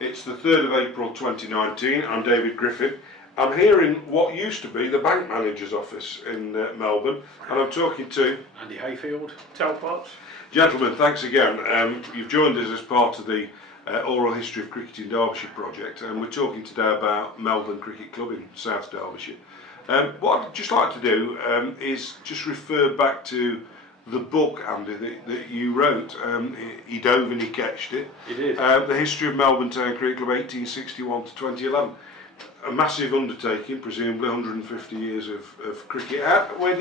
It's the 3rd of April 2019. I'm David Griffin. I'm here in what used to be the bank manager's office in Melbourne, and I'm talking to Andy Heafield. Telpots. Gentlemen, thanks again. You've joined us as part of the Oral History of Cricket in Derbyshire project, and we're talking today about Melbourne Cricket Club in South Derbyshire. What I'd just like to do is just refer back to the book, Andy, that you wrote. He dove and he catched it. He did. The History of Melbourne Town Cricket Club 1861 to 2011. A massive undertaking, presumably 150 years of cricket. Where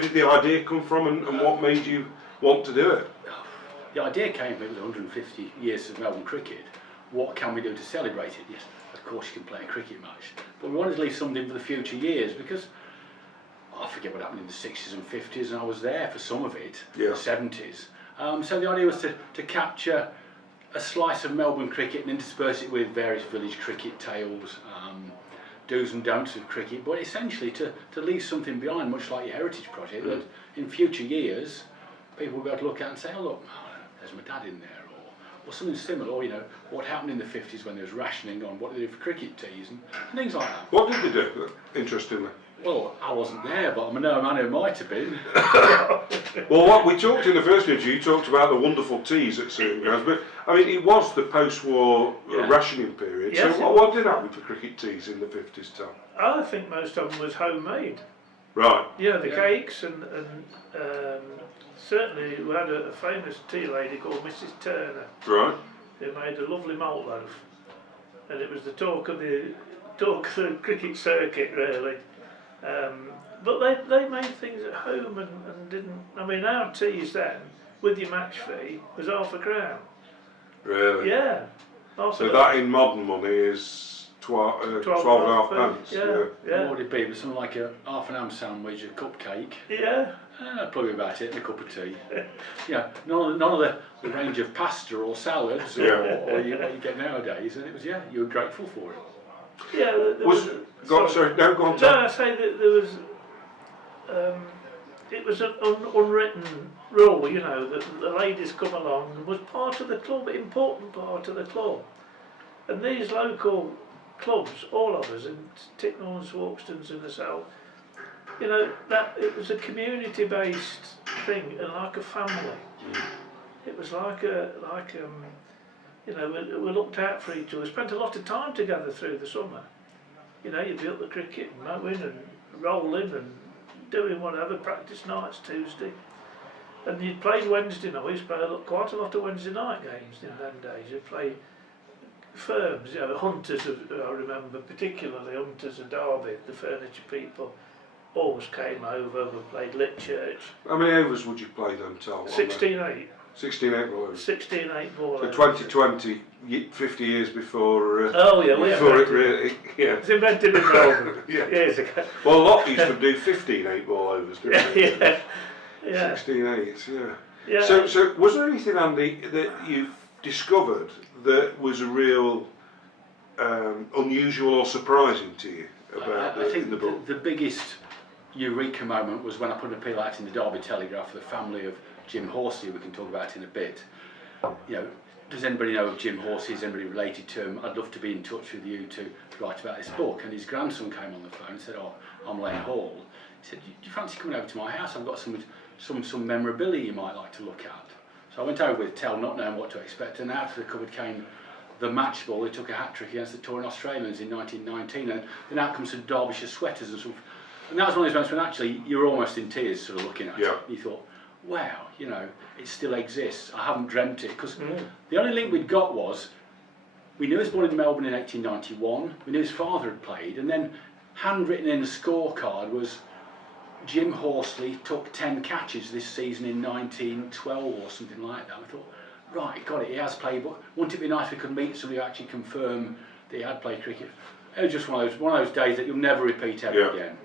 did the idea come from, and what made you want to do it? The idea came when it was 150 years of Melbourne cricket. What can we do to celebrate it? Yes, of course you can play a cricket match, but we wanted to leave something for the future years, because I forget what happened in the 60s and 50s, and I was there for some of it, yeah. In the 70s. So the idea was to capture a slice of Melbourne cricket and intersperse it with various village cricket tales, do's and don'ts of cricket, but essentially to leave something behind, much like your Heritage Project, that in future years people will be able to look at and say, oh look, there's my dad in there, or something similar, or what happened in the 50s when there was rationing on what they did for cricket teas and things like that. What did they do, interestingly? Well, I wasn't there, but I know a man who might have been. Well, what we talked in the first interview, you talked about the wonderful teas at certain grounds, but I mean, it was the post-war rationing period. Yes, so what did happen for cricket teas in the 50s, Tom? I think most of them was homemade. Right. Yeah, the cakes and certainly we had a famous tea lady called Mrs. Turner. Right. Who made a lovely malt loaf, and it was the talk of the cricket circuit, really. But they made things at home and didn't. I mean, our teas then, with your match fee, was £0.50. Really? Yeah. So that in modern money is 12.5 pence. Yeah. What would it be? It was something like a half an ham sandwich, a cupcake. Yeah. Probably about it, and a cup of tea. None of the range of pasta or salads or what you get nowadays, and it was you were grateful for it. Yeah. Go on. No, I say that there was. It was an unwritten rule, that the ladies come along and was part of the club, important part of the club. And these local clubs, all of us, in Ticknall and Swarkstons in the south, that it was a community-based thing and like a family. It was we looked out for each other. We spent a lot of time together through the summer. You built the cricket, mowing and rolling and doing whatever, practice nights Tuesday. And you'd played Wednesday night. We used to play quite a lot of Wednesday night games in them days. You'd play firms, Hunters, I remember, particularly Hunters and Derby, the furniture people, always came over. We played Litchurch. How many overs would you play then, Tom? 16-8. 16-8 ball overs. 16-8 ball So overs. 2020, 50 years before. Before it really. Yeah. It was invented in Melbourne years ago. Well, a lot used to do 15-8 ball overs, didn't they? Yeah. 16-8, Yeah. So was there anything, Andy, that you've discovered that was a real unusual or surprising to you about I think the book? the biggest eureka moment was when I put an appeal out in the Derby Telegraph for the family of Jim Horsley. We can talk about it in a bit. Does anybody know of Jim Horsley? Is anybody related to him? I'd love to be in touch with you to write about this book. And his grandson came on the phone and said, "Oh, I'm Lane Hall." He said, "Do you fancy coming over to my house? I've got some memorabilia you might like to look at." So I went over with Tel, not knowing what to expect, and out of the cupboard came the match ball. They took a hat-trick against the Touring Australians in 1919, and then out comes some Derbyshire sweaters and stuff. And that was one of those moments when actually you were almost in tears sort of looking at it. You thought, wow, it still exists. I haven't dreamt it, because the only link we'd got was, we knew he was born in Melbourne in 1891, we knew his father had played, and then handwritten in the scorecard was, Jim Horsley took 10 catches this season in 1912 or something like that. I thought, right, got it, he has played, but wouldn't it be nice if we could meet somebody who actually confirm that he had played cricket? It was just one of those days that you'll never repeat ever again.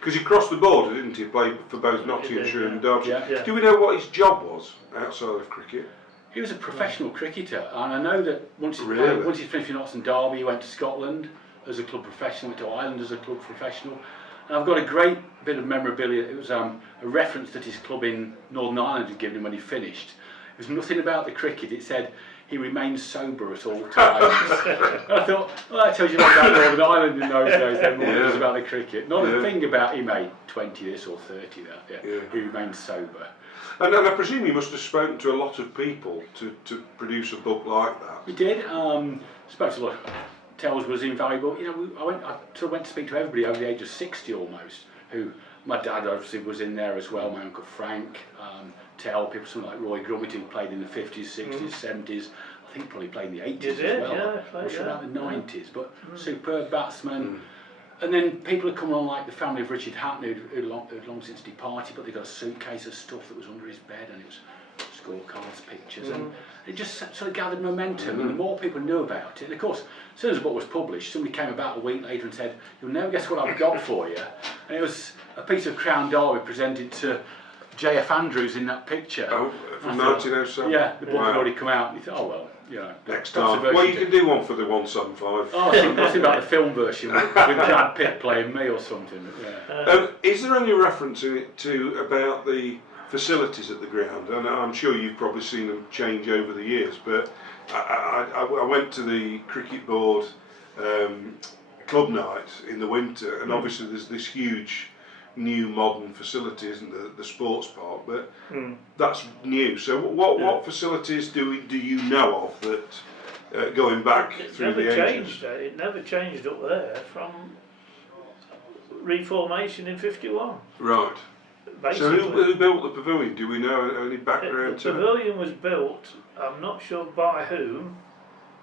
Because he crossed the border, didn't he? Played for both Nottinghamshire and Derbyshire. Yeah. Do we know what his job was outside of cricket? He was a professional cricketer, and I know that once he finished with Notts and Derby, he went to Scotland as a club professional, went to Ireland as a club professional. And I've got a great bit of memorabilia. It was a reference that his club in Northern Ireland had given him when he finished. It was nothing about the cricket. It said he remained sober at all times. And I thought, well, that tells you a lot about Northern Ireland in those days, then, more than it was about the cricket. Not a thing about he made 20 this or 30 that, he remained sober. And I presume you must have spoken to a lot of people to produce a book like that. We did, spoke to a lot. Tells was invaluable. You know, I sort of went to speak to everybody over the age of 60 almost, who, my dad obviously was in there as well, my Uncle Frank, Tell, people something like Roy Grummett, who played in the 50s, 60s, 70s, I think probably played in the 80s as well, I'm sure about the 90s, but superb batsman. And then people had come along like the family of Richard Hatton, who'd long since departed, but they got a suitcase of stuff that was under his bed, and it was scorecards, pictures, and it just sort of gathered momentum, and the more people knew about it, and of course, as soon as the book was published, somebody came about a week later and said, "You'll never guess what I've got for you," and it was a piece of Crown Derby presented to J.F. Andrews in that picture. Oh, from 1907? Yeah, the book had already come out, and you thought, oh well, you know. Next time. Well, you can do one for the 175. Oh, I think about the film version with Brad Pitt playing me or something. Yeah. Is there any reference in it to about the facilities at the ground? And I'm sure you've probably seen them change over the years, but I went to the cricket board club night in the winter, and obviously there's this huge new modern facility, isn't there, the sports park, but that's new. So what facilities do you know of that going back through the ages? It never changed up there from reformation in 51. Right. Basically. So who built the pavilion? Do we know any background to it? The pavilion was built, I'm not sure by whom,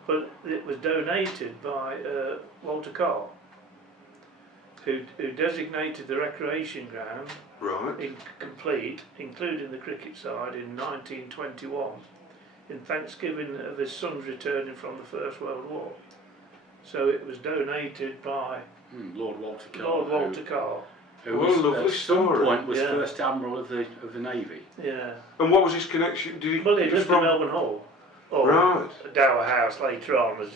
but it was donated by Walter Carr, who designated the recreation ground complete, including the cricket side, in 1921, in Thanksgiving of his son's returning from the First World War. So it was donated by Lord Walter Carr. Lord Walter Carr. Who was, at some point was First Admiral of the Navy. Yeah. And what was his connection? Did he? Well, he lived in Melbourne Hall. Or Dower House later on.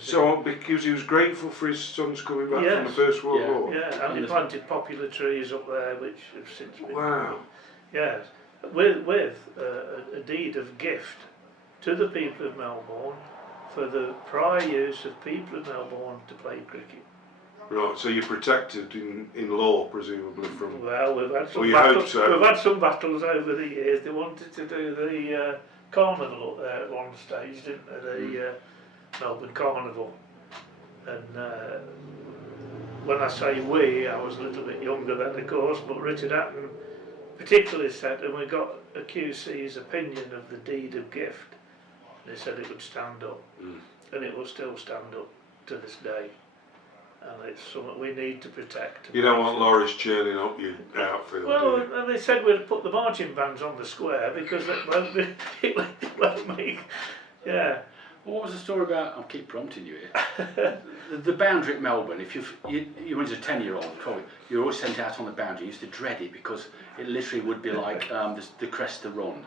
So because he was grateful for his sons coming back from the First World War? Yeah, and he planted popular trees up there which have since been... Wow. Yes, with a deed of gift to the people of Melbourne for the prior use of people of Melbourne to play cricket. Right, so you're protected in law, presumably, from... Well, we've had some battles. We've had some battles over the years. They wanted to do the carnival up there at one stage, didn't they? The Melbourne Carnival. And when I say we, I was a little bit younger then, of course, but Richard Hatton particularly said, and we got a QC's opinion of the deed of gift. They said it would stand up, and it will still stand up to this day. And it's something we need to protect. You don't want lorries churning up your outfield, well, do you? and they said we'd put the marching bands on the square because it won't be, it won't make, yeah. What was the story about? I'll keep prompting you here. the boundary at Melbourne, if you were a 10-year-old, probably, you were always sent out on the boundary. You used to dread it because it literally would be like the crest of Run.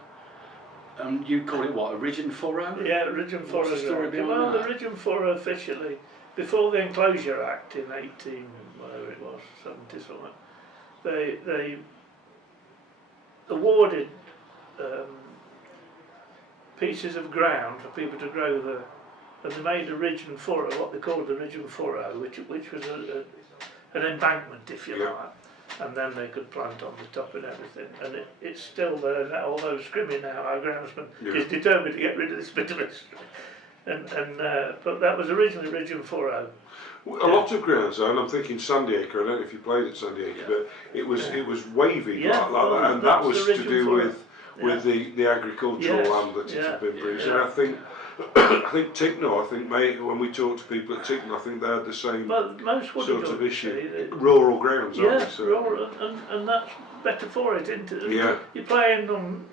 You call it what, a ridge and furrow? Yeah, ridge and furrow. What's the story behind well, that? the ridge and furrow officially, before the Enclosure Act in 18, whatever it was, 70 something, they awarded pieces of ground for people to grow the, and they made a ridge and furrow, what they called the ridge and furrow, which was an embankment, if you like, and then they could plant on the top and everything, and it's still there now, although Scrimmy now, our groundsman, is determined to get rid of this bit of history. But that was originally ridge and furrow. A lot of grounds, and I'm thinking Sandy Acre. I don't know if you played at Sandy Acre, but it was wavy like that, and that was to do with the agricultural land that it had been produced. And I think Ticknor, when we talked to people at Ticknor, I think they had the same sort of issue. Rural grounds, aren't they? Rural, and that's better for it, isn't it? Yeah. You're playing on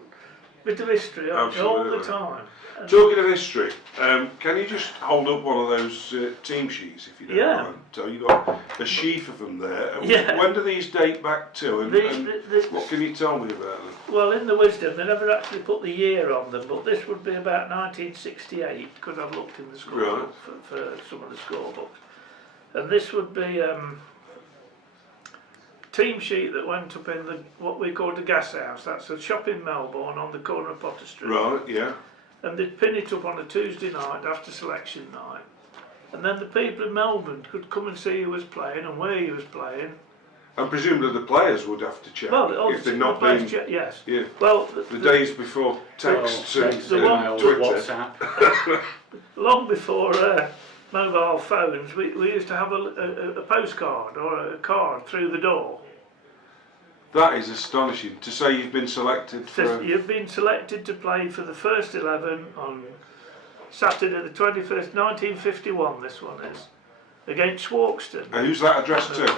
a bit of history all the time. Talking of history, can you just hold up one of those team sheets, if you don't mind? So you've got a sheaf of them there. Yeah. When do these date back to, and what can you tell me about them? Well, in the wisdom, they never actually put the year on them, but this would be about 1968, because I've looked in the scorebook for some of the scorebooks. And this would be team sheet that went up in what we call the Gas House. That's a shop in Melbourne on the corner of Potter Street. Right, yeah. and they'd pin it up on a Tuesday night after selection night, and then the people in Melbourne could come and see who was playing and where he was playing. And presumably the players would have to check if they've not been. Yes. Yeah. Well, the days before texts and Twitter. WhatsApp. Long before mobile phones, we used to have a postcard or a card through the door. That is astonishing, to say you've been selected for... You've been selected to play for the first 11 on Saturday the 21st, 1951, this one is, against Swarkston. And who's that addressed to?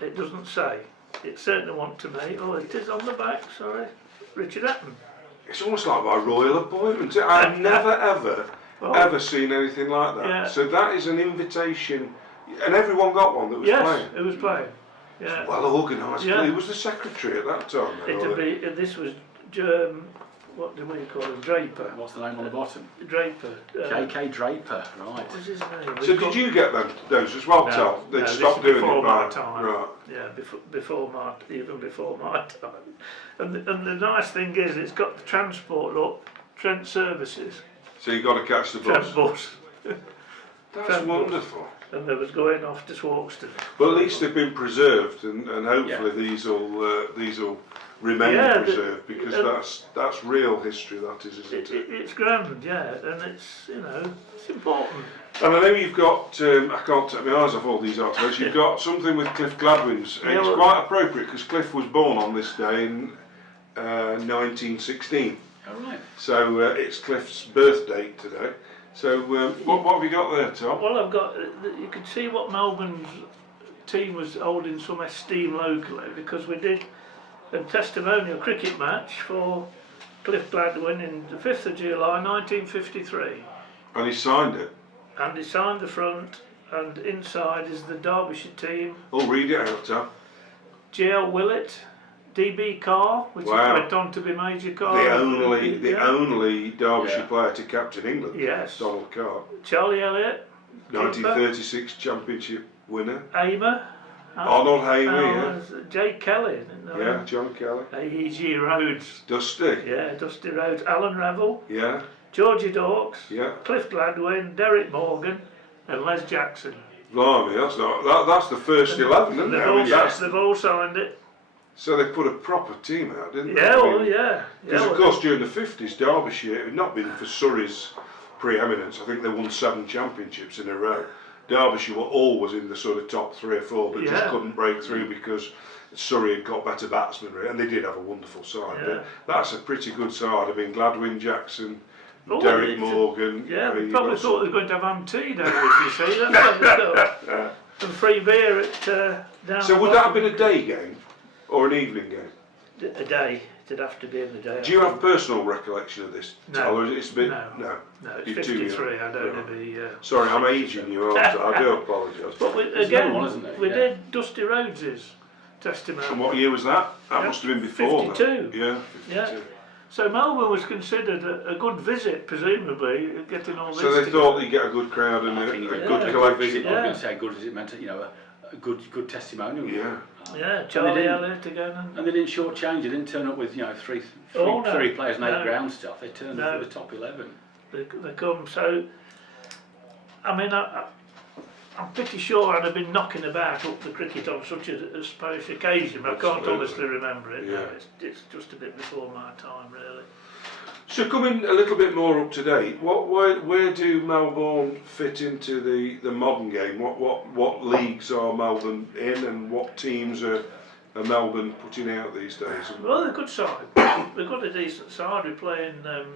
It doesn't say. It certainly won't to me. Oh, it is on the back, sorry. Richard Hatton. It's almost like my royal appointment. I've never ever seen anything like that. Yeah. So that is an invitation, and everyone got one that was playing? Yes, it was playing. Yeah. Well organised. Yeah. He was the secretary at that time. This was, what do we call him, Draper. What's the name on the bottom? Draper. J.K. Draper, right. What was his name? So did you get those as well, Tom? They'd stopped doing it before my by... time. Right. Yeah, even before my time. And the nice thing is, it's got the transport up, Trent Services. So you got to catch the bus. Trent bus. That's Trent wonderful. Bus. And they was going off to Swarkston. Well, at least they've been preserved, and hopefully these will remain preserved, because that's real history. That is, isn't it? It's grand, yeah, and it's it's important. And I know you've got, I can't take my eyes off all these articles, you've got something with Cliff Gladwin's. Yeah, it's quite appropriate because Cliff was born on this day in 1916. All right. So it's Cliff's birth date today. So what have you got there, Tom? Well, I've got, you can see what Melbourne's team was holding some esteem locally, because we did a testimonial cricket match for Cliff Gladwin in the 5th of July 1953. And he signed it. And he signed the front, and inside is the Derbyshire team. Oh, read it out, Tom. J.L. Willett, D.B. Carr, which went on to be Major Carr. The only Derbyshire player to captain England. Yes. Donald Carr. Charlie Elliott. 1936 championship winner. Hamer. Arnold Hamer, Jay Kelly. Yeah, John Kelly. A.E.G. Rhodes. Dusty. Yeah, Dusty Rhodes. Alan Revel. Yeah. Georgie Dawkes. Yeah. Cliff Gladwin. Derek Morgan. And Les Jackson. Blimey, that's the first 11, isn't it? They've all signed it. So they put a proper team out, didn't they? Yeah, well, yeah. Because of course during the 50s, Derbyshire, it had not been for Surrey's preeminence, I think they won 7 championships in a row. Derbyshire were always in the sort of top 3 or 4, but just couldn't break through because Surrey had got better batsmen, and they did have a wonderful side. But that's a pretty good side. I mean, Gladwin, Jackson, Derek Morgan. Yeah, they probably thought they were going to have Am-Tea down there, you see. That's what they thought. And free beer at down. So would that have been a day game or an evening game? A day. It'd have to be in the day. Do you have personal recollection of this? No. It's a bit, no, it's 53. I don't want to be. Sorry, I'm aging you. I do apologise. But we did Dusty Rhodes's testimony. And what year was that? That must have been before. 52. Yeah, 52. Yeah. So Melbourne was considered a good visit, presumably, getting all this. So they together. thought they'd get a good crowd and a good collection. I was going to say good as it meant, a good testimonial. Yeah. Yeah, Charlie Elliott again. And they didn't shortchange. They didn't turn up with three players and 8 ground stuff. They turned up with the top 11. They come. So, I mean, I'm pretty sure I'd have been knocking about up the cricket on such a special occasion, but I can't honestly remember it. Yeah. No, it's just a bit before my time, really. So coming a little bit more up to date, where do Melbourne fit into the modern game? What leagues are Melbourne in, and what teams are Melbourne putting out these days? Well, they're a good side. We've got a decent side. We play in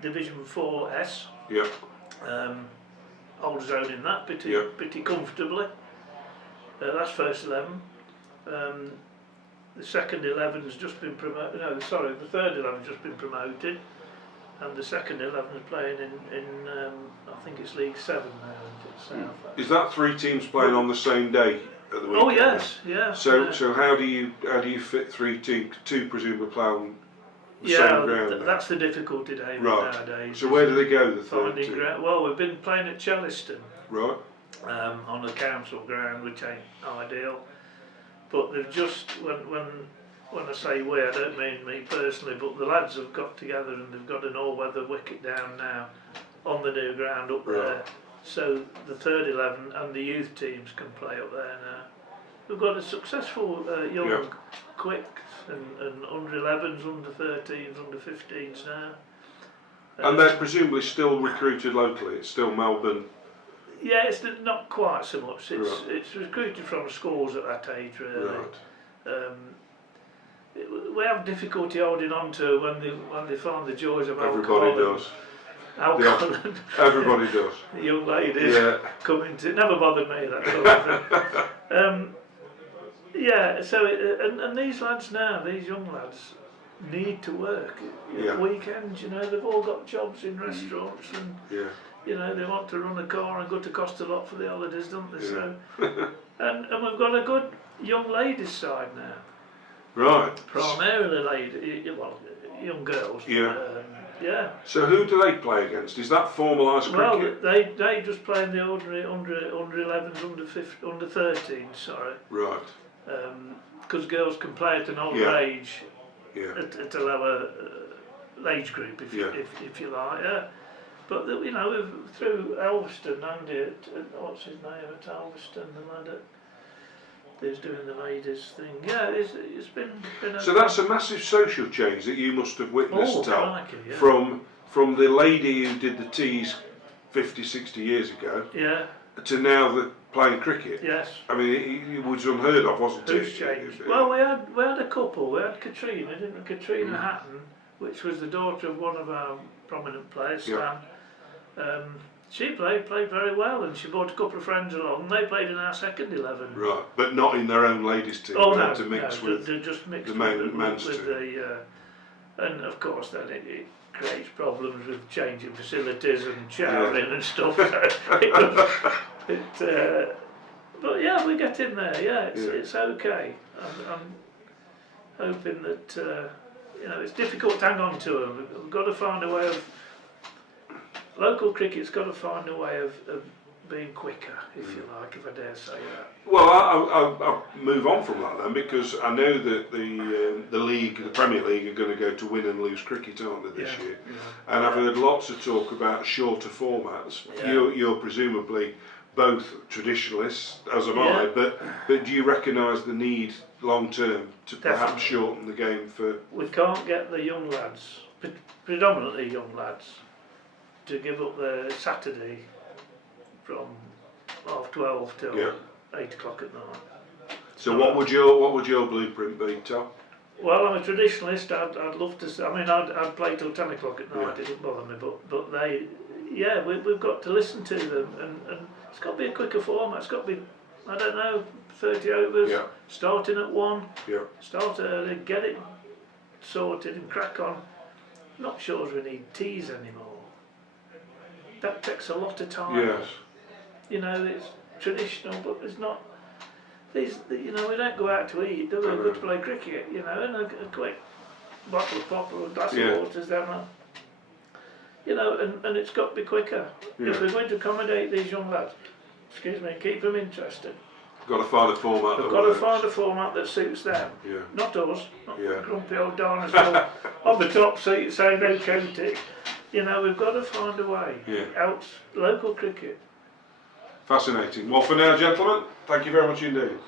Division 4S. Yeah. Hold his own in that pretty comfortably. That's first 11. The second 11's just been promoted. No, sorry, the third 11's just been promoted. And the second 11 is playing in I think it's League 7 now, isn't it? South. Is that 3 teams playing on the same day at the weekend? Oh yes, yeah. So how do you fit 3 teams? 2 presumably play on the same ground. That's the difficulty nowadays. So where do they go? The third finding ground. Well, we've been playing at Chelliston. Right. On the council ground, which ain't ideal. But they've just when when I say we, I don't mean me personally, but the lads have got together and they've got an all-weather wicket down now on the new ground up there. So the third 11 and the youth teams can play up there now. We've got a successful young quicks and under 11s, under 13s, under 15s now. And they're presumably still recruited locally. It's still Melbourne. Yeah, it's not quite so much. It's recruited from schools at that age, really. Right. We have difficulty holding on to when they find the joys of alcohol. Everybody does. Alcohol Everybody does. The young ladies coming to. Never bothered me, that sort of thing. Yeah, so and these lads now, these young lads, need to work. Weekends, you know, they've all got jobs in restaurants and you know, they want to run a car and go to cost a lot for the holidays, don't they? So and we've got a good young ladies side now. Right. Primarily young girls. Yeah. So who do they play against? Is that formalised cricket? Well, they just play in the ordinary under 11s, under 13s, sorry. Right. Because girls can play at an older age, at a lower age group, if you like. Yeah. But you know, through Elveston, Andy, what's his name at Elveston, the lad who's doing the ladies thing. Yeah, it's been so that's a massive social change that you must have witnessed, crikey, from the lady who did the teas 50, 60 years ago to now the playing cricket. Yes. I mean, it was unheard of, wasn't it? Who's changed? Well, we had a couple. We had Katrina, didn't we? Katrina Hatton, which was the daughter of one of our prominent players, Stan. She played very well, and she brought a couple of friends along. And they played in our second 11. Right, but not in their own ladies' team. Oh no, to mix with they just mixed the men's with team. and of course then it creates problems with changing facilities and showering and stuff. So but yeah, we get in there. Yeah, it's okay. I'm hoping that you know, it's difficult to hang on to them. We've got to find a way of. Local cricket's got to find a way of being quicker, if you like, if I dare say that. Well, I'll move on from that then, because I know that the league, the Premier League, are going to go to win and lose cricket, aren't they, this year? And I've heard lots of talk about shorter formats. You're presumably both traditionalists, as am I, but do you recognise the need long term to perhaps shorten the game for? We can't get the young lads, predominantly young lads, to give up their Saturday from 12:30 till 8 o'clock at night. So what would your blueprint be, Tom? Well, I'm a traditionalist. I'd love to. I mean, I'd play till 10 o'clock at night. It didn't bother me. But they, we've got to listen to them, and it's got to be a quicker format. It's got to be, I don't know, 30 overs, starting at 1. Start early, get it sorted, and crack on. Not sure we need teas anymore. That takes a lot of time. Yes. You know, it's traditional, but it's not. You know, we don't go out to eat, do we? We go to play cricket, you know, and a quick bottle of pop or a glass of water's down there. You know, and it's got to be quicker. If we're going to accommodate these young lads, keep them interested. Got to find a format. We've got to find a format that suits them. Not us, not grumpy old dinosaur on the top seat saying no county. You know, we've got to find a way. Out local cricket. Fascinating. Well, for now, gentlemen, thank you very much indeed.